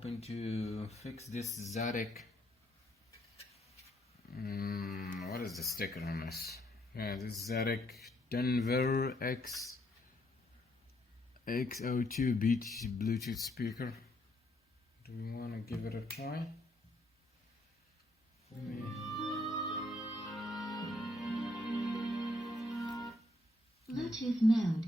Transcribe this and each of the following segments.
hoping to fix this ZATEC. What is the sticker on this? Yeah, this ZATEC Denver XO2 Beach Bluetooth speaker. Do we want to give it a try? Bluetooth mode.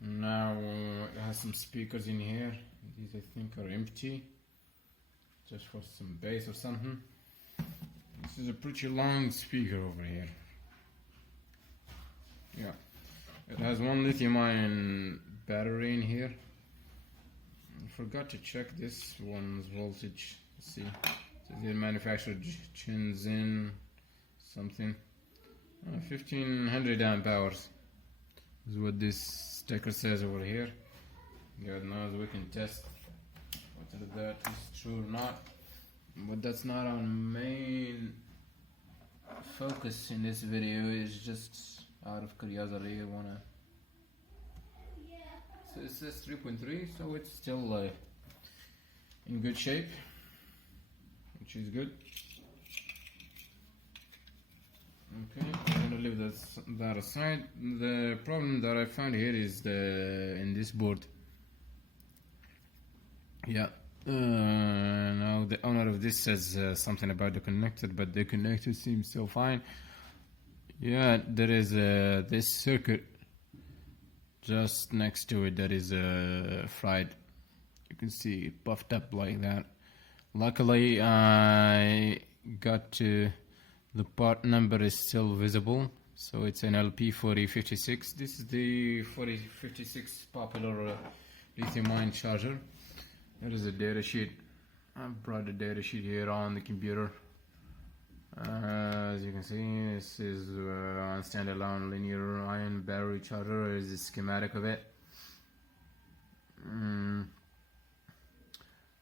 Now it has some speakers in here. These I think are empty, just for some bass or something. This is a pretty long speaker over here. Yeah, it has one lithium-ion battery in here. I forgot to check this one's voltage. Let's see, so the manufacturer Shenzhen something. 1500 amp hours is what this sticker says over here. God knows we can test whether that is true or not, but that's not our main focus in this video. It's just out of curiosity. I wanna. So it says 3.3, so it's still in good shape, which is good. Okay, I'm gonna leave that aside. The problem that I found here is in this board. Yeah, now the owner of this says something about the connector, but the connector seems so fine. Yeah, there is this circuit just next to it that is fried. You can see it puffed up like that. Luckily, I got to. The part number is still visible, so it's an TP4056. This is the 4056 popular lithium-ion charger. There is a data sheet. I've brought the data sheet here on the computer. As you can see, this is on standalone linear ion battery charger. There is a schematic of it.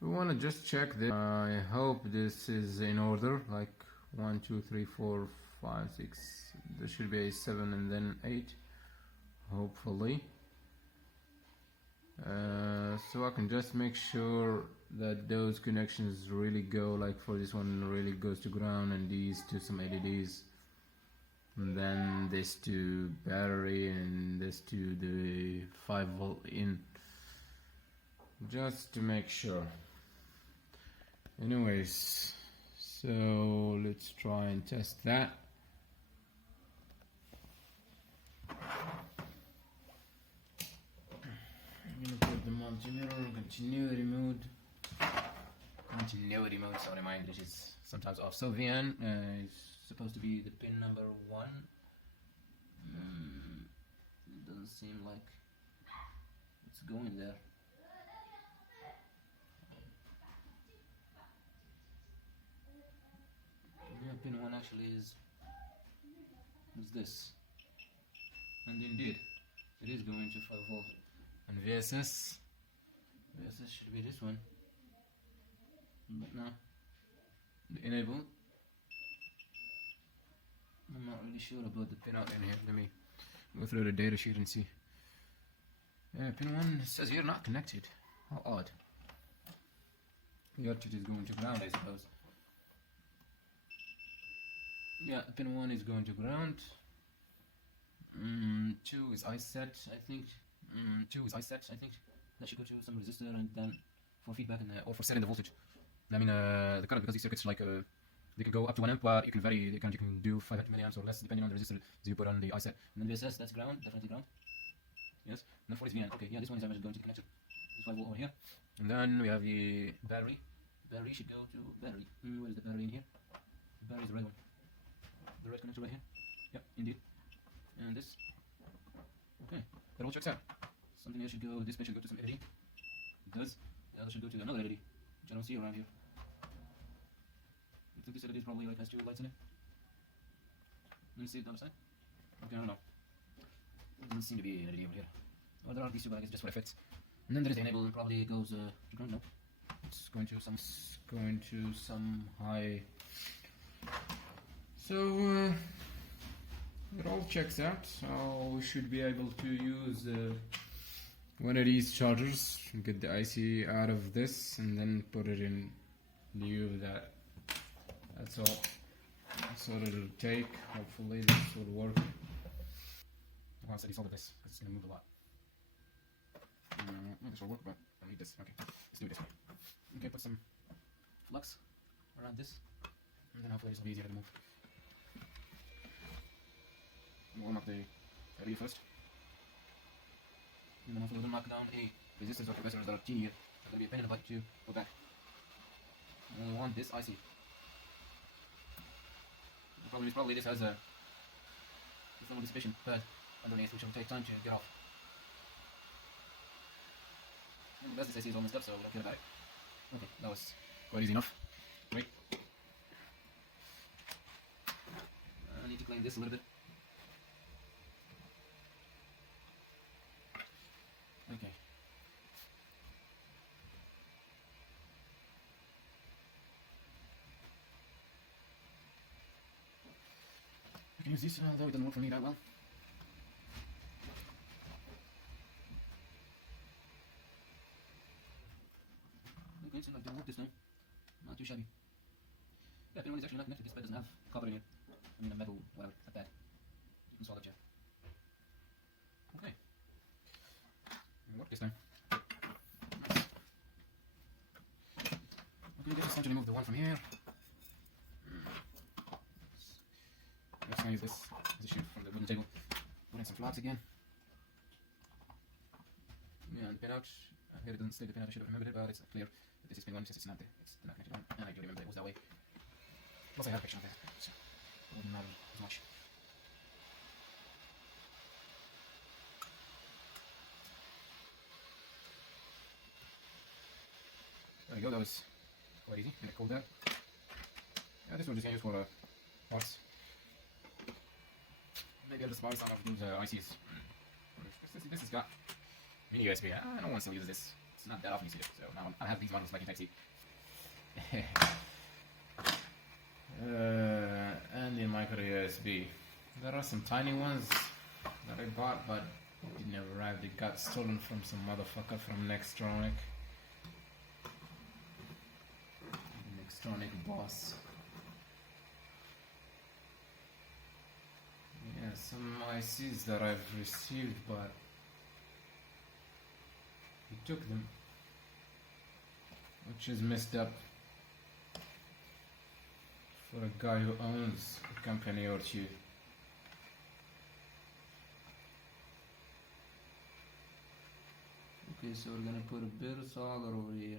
We want to just check this. I hope this is in order, like 1, 2, 3, 4, 5, 6. There should be a 7 and then 8, hopefully. So I can just make sure that those connections really go, like for this one really goes to ground, and these to some LEDs, and then this to battery, and this to the 5-volt in, just to make sure. Anyways, so let's try and test that. I'm gonna put the multimeter in continuity mode. Sorry, my English is sometimes off. So VN is supposed to be the pin number 1. It doesn't seem like it's going there. Yeah, pin 1 actually is this, and indeed it is going to 5-volt. And VSS should be this one, but no, the enable, I'm not really sure about the pin out in here. Let me go through the data sheet and see. Yeah, pin 1 says here not connected. How odd. The output is going to ground, I suppose. Yeah, pin 1 is going to ground. 2 is iSet, I think. 2 is iSet, I think. That should go to some resistor, and then for feedback and or for setting the voltage. I mean the current, because these circuits like they can go up to 1 amp, but you can vary. You can do 500 milliamps or less depending on the resistor you put on the iSet. And then VSS, that's ground, definitely ground. Yes. And then 4 is VN. Okay, yeah, this one is going to the connector. This 5 volt over here. And then we have the battery. Battery should go to battery. Where is the battery in here? The battery is the red one. The red connector right here. Yep, indeed. And this. Okay, that all checks out. Something else should go. This should go to some LED. It does. The other should go to another LED, which I don't see around here. I think this LED probably like has 2 lights in it. Let me see the other side. Okay, I don't know. There doesn't seem to be an LED over here. Well, there are these 2, but I guess just for effects. And then there is the enable. Probably goes to ground. No, it's going to some high. So it all checks out. So we should be able to use one of these chargers, get the IC out of this and then put it in lieu of that. That's all. That's all it'll take. Hopefully this will work. Once I desolder this, because it's going to move a lot. This will work, but I need this. Okay, let's do it this way. Okay, put some flux around this, and then hopefully this will be easier to move. Warm up the area first. And then hopefully we'll knock down any resistors or capacitors that are teenier. They're going to be a pain in the butt to put back. And we want this IC. The problem is probably this has a thermal dissipation pad underneath, which will take time to get off. And the best this IC is all messed up, so we don't care about it. Okay, that was quite easy enough. Wait. I need to clean this a little bit. Okay. I can use this, although it doesn't work for me that well. Okay, seems like it worked this time. Not too shabby. Yeah, if anyone is actually not connected, this bed doesn't have copper in it. I mean, a metal, whatever, that bad. You can install that, Jeff. Okay. It worked this time. Nice. Okay, this is time to remove the one from here. Let's use this as a sheet from the wooden table. Put in some flags again. Yeah, and the pin out. Here it doesn't state the pin out, I should have remembered it, but it's clear that this is pin 1 since it's not connected on. And I do remember it was that way. Plus I have a picture of it, so it wouldn't matter as much. There we go, that was quite easy. Get it cooled out. Yeah, this one just used for parts. Maybe I'll just buy some of those ICs. This has got mini USB. No one still uses this. It's not that often you see it. So now I have these models back in Type-C. And the micro USB. There are some tiny ones that I bought, but it never arrived. It got stolen from some motherfucker from Nextronic. Nextronic boss. Yeah, some ICs that I've received, but he took them, which is messed up for a guy who owns a company or two. Okay, so we're gonna put a bit of solder over here.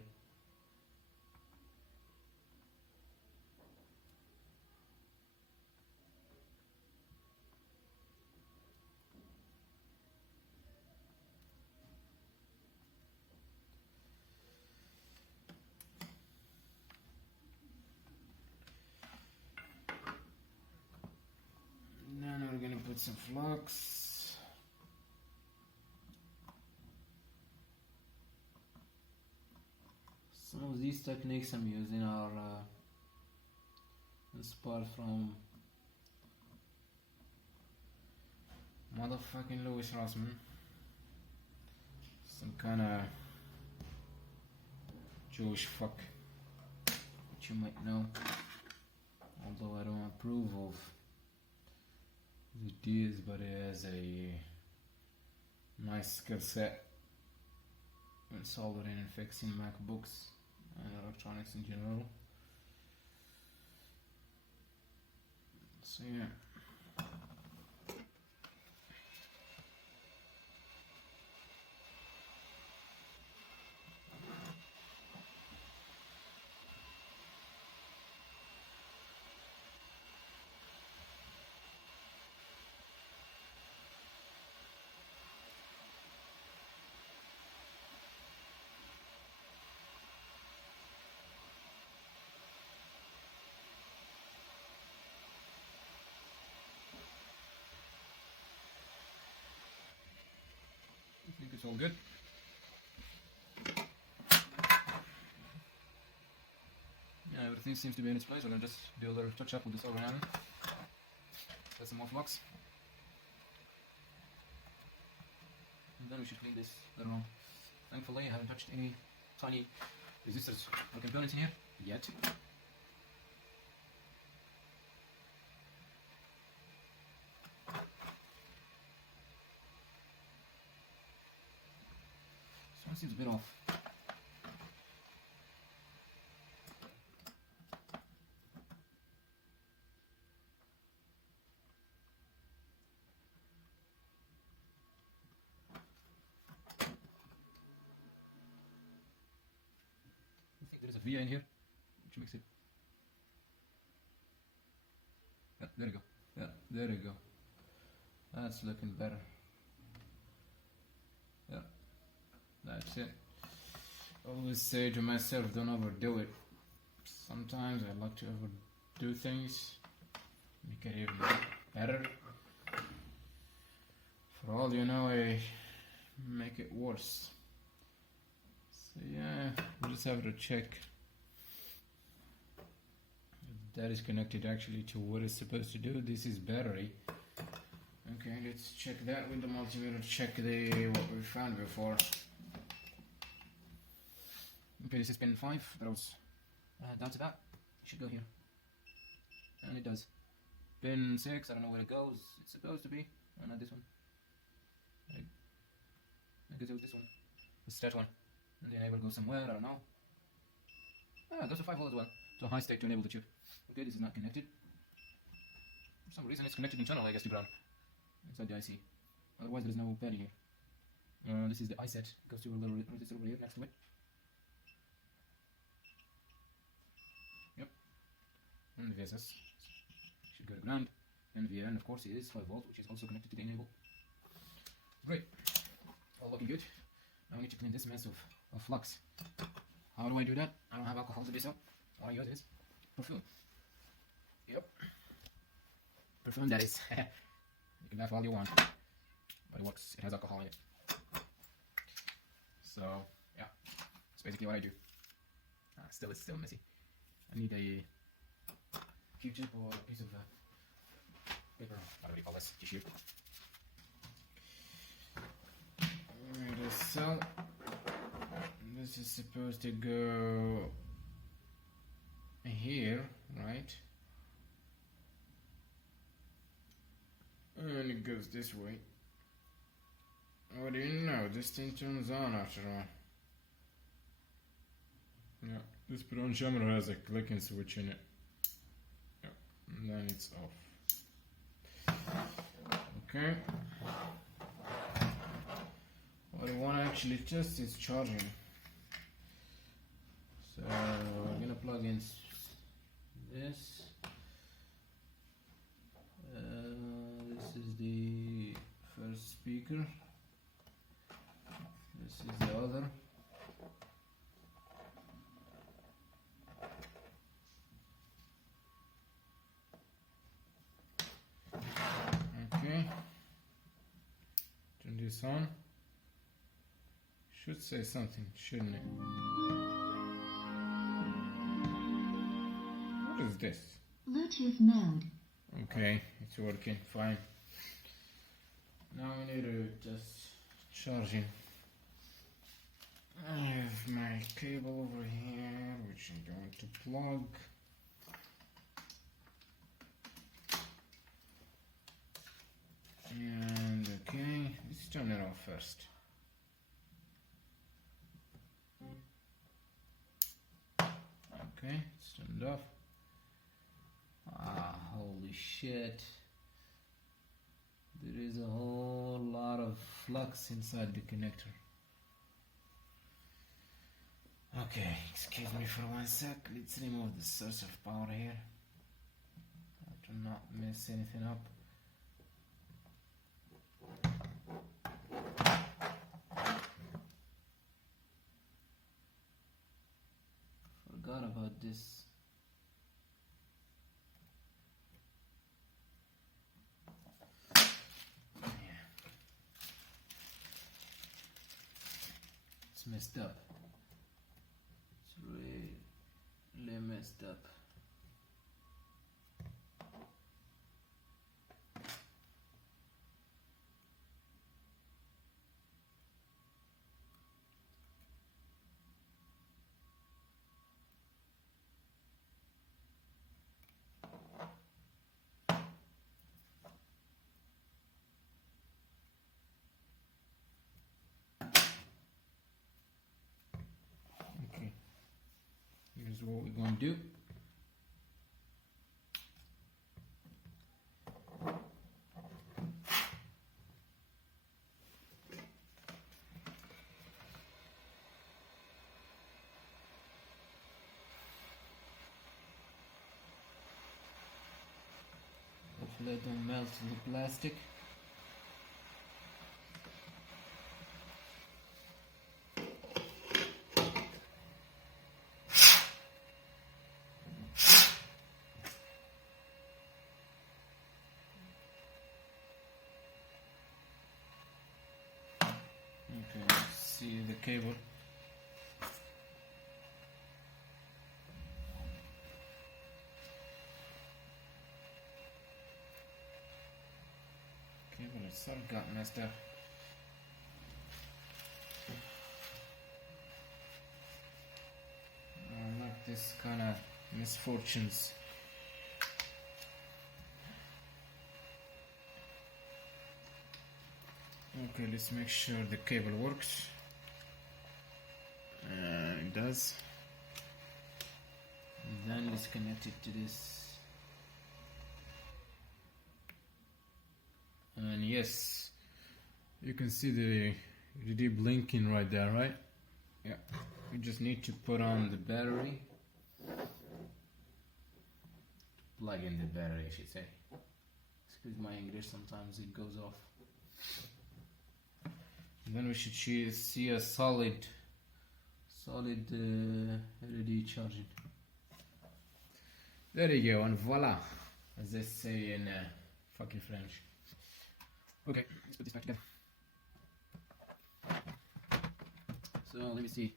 Put some flux. Some of these techniques I'm using are inspired from motherfucking Louis Rossman, some kind of Jewish fuck, which you might know, although I don't approve of it is, but it has a nice skill set in soldering and fixing MacBooks and electronics in general. So yeah. I think it's all good. Yeah, everything seems to be in its place. We're gonna just do a little touch up with this overhang. Add some more flux. then we should clean this. I don't know. Thankfully, I haven't touched any tiny resistors or components in here yet. This one seems a bit off. There is a via in here, which makes it. Yeah, there you go. Yeah, there you go. That's looking better. Yeah, that's it. Always say to myself, don't overdo it. Sometimes I like to overdo things, make it even better. For all you know, I make it worse. So yeah, we'll just have to check if that is connected actually to what it's supposed to do. This is battery. Okay, let's check that with the multimeter. Check what we found before. Okay, this is pin 5. That was down to that. It should go here, and it does. Pin 6. I don't know where it goes. It's supposed to be. Oh, not this one. I guess it was this one. It's that one. And the enable goes somewhere, I don't know. Ah, it goes to 5 volt as well. So high state to enable the chip. Okay, this is not connected. For some reason it's connected internal, I guess, to ground. Inside the IC. Otherwise there is no pad here. This is the ISET. It goes to a little resistor over here next to it. Yep. And the VSS should go to ground. And VN, of course, is 5 volt, which is also connected to the enable. Great. All looking good. Now we need to clean this mess of flux. How do I do that? I don't have alcohol to do so. All I use is perfume. Yep. Perfume, that is. You can laugh all you want, but it works. It has alcohol in it. So, yeah. That's basically what I do. It's still messy. I need a Q-tip or a piece of paper. Whatever you call this. Tissue. Alright, so this is supposed to go here, right? And it goes this way. What do you know? This thing turns on after all. Yeah, this potentiometer has a clicking switch in it. Yeah, and then it's off. Okay. What I want to actually test is charging. So I'm gonna plug in this. This is the first speaker. This is the other. Okay. Turn this on. Should say something, shouldn't it? What is this? Bluetooth mode. Okay, it's working fine. Now we need to just charge it. I have my cable over here, which I'm going to plug. And okay, let's turn it off first. Okay, it's turned off. Ah, holy shit. There is a whole lot of flux inside the connector. Okay, excuse me for 1 sec. Let's remove the source of power here. To not mess anything up. Forgot about this. Yeah. It's messed up. It's really messed up. is what we're going to do. Hopefully I don't melt the plastic. Okay, let's see the cable. Cable itself got messed up. I like this kind of misfortunes. Okay, let's make sure the cable works. It does. And then let's connect it to this. And yes, you can see the LED blinking right there, right? Yeah. We just need to put on the battery. Plug in the battery, I should say. Excuse my English, sometimes it goes off. And then we should see a solid LED charging. There you go, and voila, as they say in fucking French. Okay, let's put this back together. So let me see.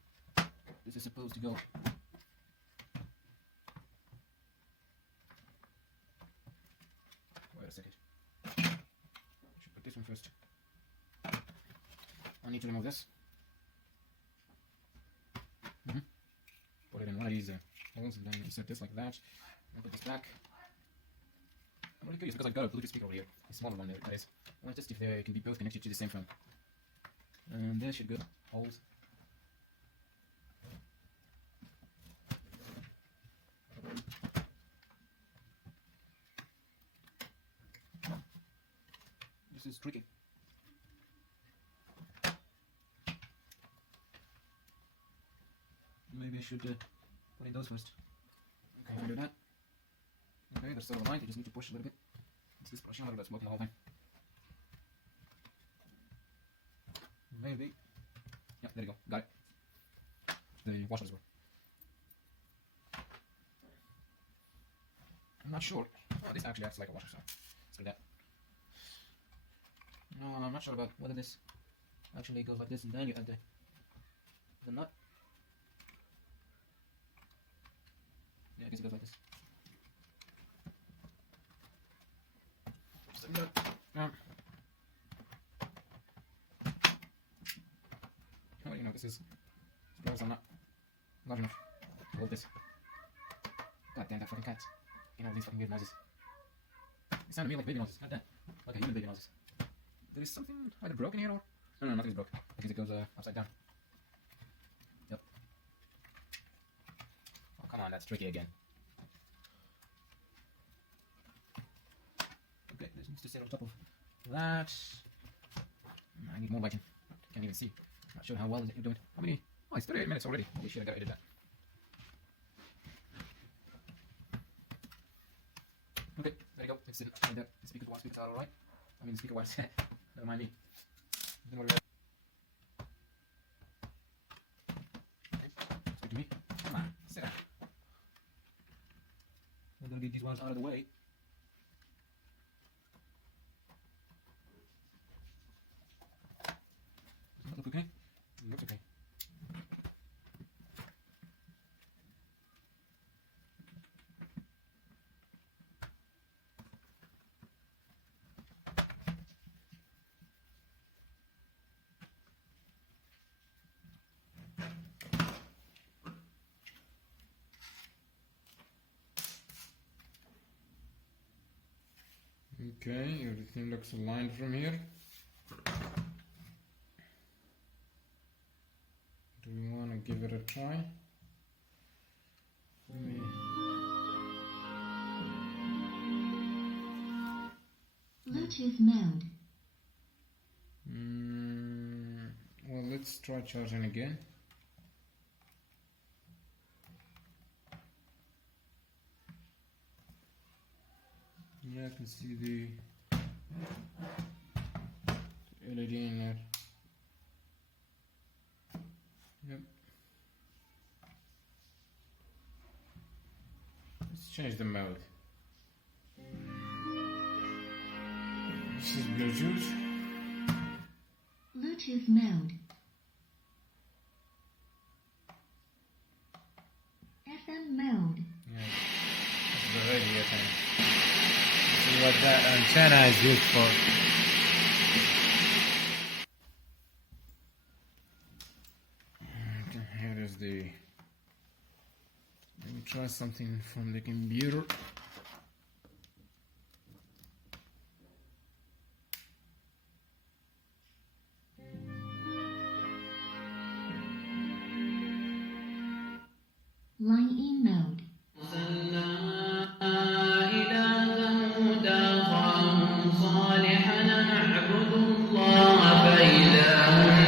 This is supposed to go. Wait a second. I should put this one first. I need to remove this. Put it in one of these holes, and then insert this like that. And put this back. I'm really curious because I've got a Bluetooth speaker over here. A smaller one there, that is. I want to test if they can be both connected to the same phone. And there should go. Holes. This is tricky. Maybe I should put in those first. Okay, I'll do that. Okay, they're still aligned. I just need to push a little bit. It's this pushing a little bit, smoking the whole thing. Maybe. Yeah, there you go. Got it. The washers were. I'm not sure. Oh, this actually acts like a washer, so let's do that. No, I'm not sure about whether this actually goes like this and then you add the nut. Yeah, I guess it goes like this. Just like that. Well, you know, this is as long as I'm not large enough to hold this. God damn that fucking cat. You know, these fucking weird noises. They sound to me like baby noises. God damn. Like a human baby noises. There is something either broken here or... No, nothing is broken. I think it goes upside down. Yep. Oh, come on, that's tricky again. Okay, this needs to sit on top of that. I need more lighting. Can't even see. Not sure how well you're doing. How many? Oh, it's 38 minutes already. Holy shit, I gotta edit that. Okay, there you go. It's in right there. The speakers are alright. I mean, the speaker wires. Never mind me. Then what do we have? Speak to me. Come on, sit down. I'm gonna get these ones out of the way. Does that look okay? It looks okay. Okay, everything looks aligned from here. Do we want to give it a try? Bluetooth mode. Well, let's try charging again. Yeah, I can see the LED in there. Yep. Let's change the mode. This is Bluetooth. Bluetooth mode. FM mode. Yeah, it's the radio thing. See what that antenna is used for. Okay, here is the. Let me try something from the computer. Line in mode. صالحا نعبد الله فإذا هم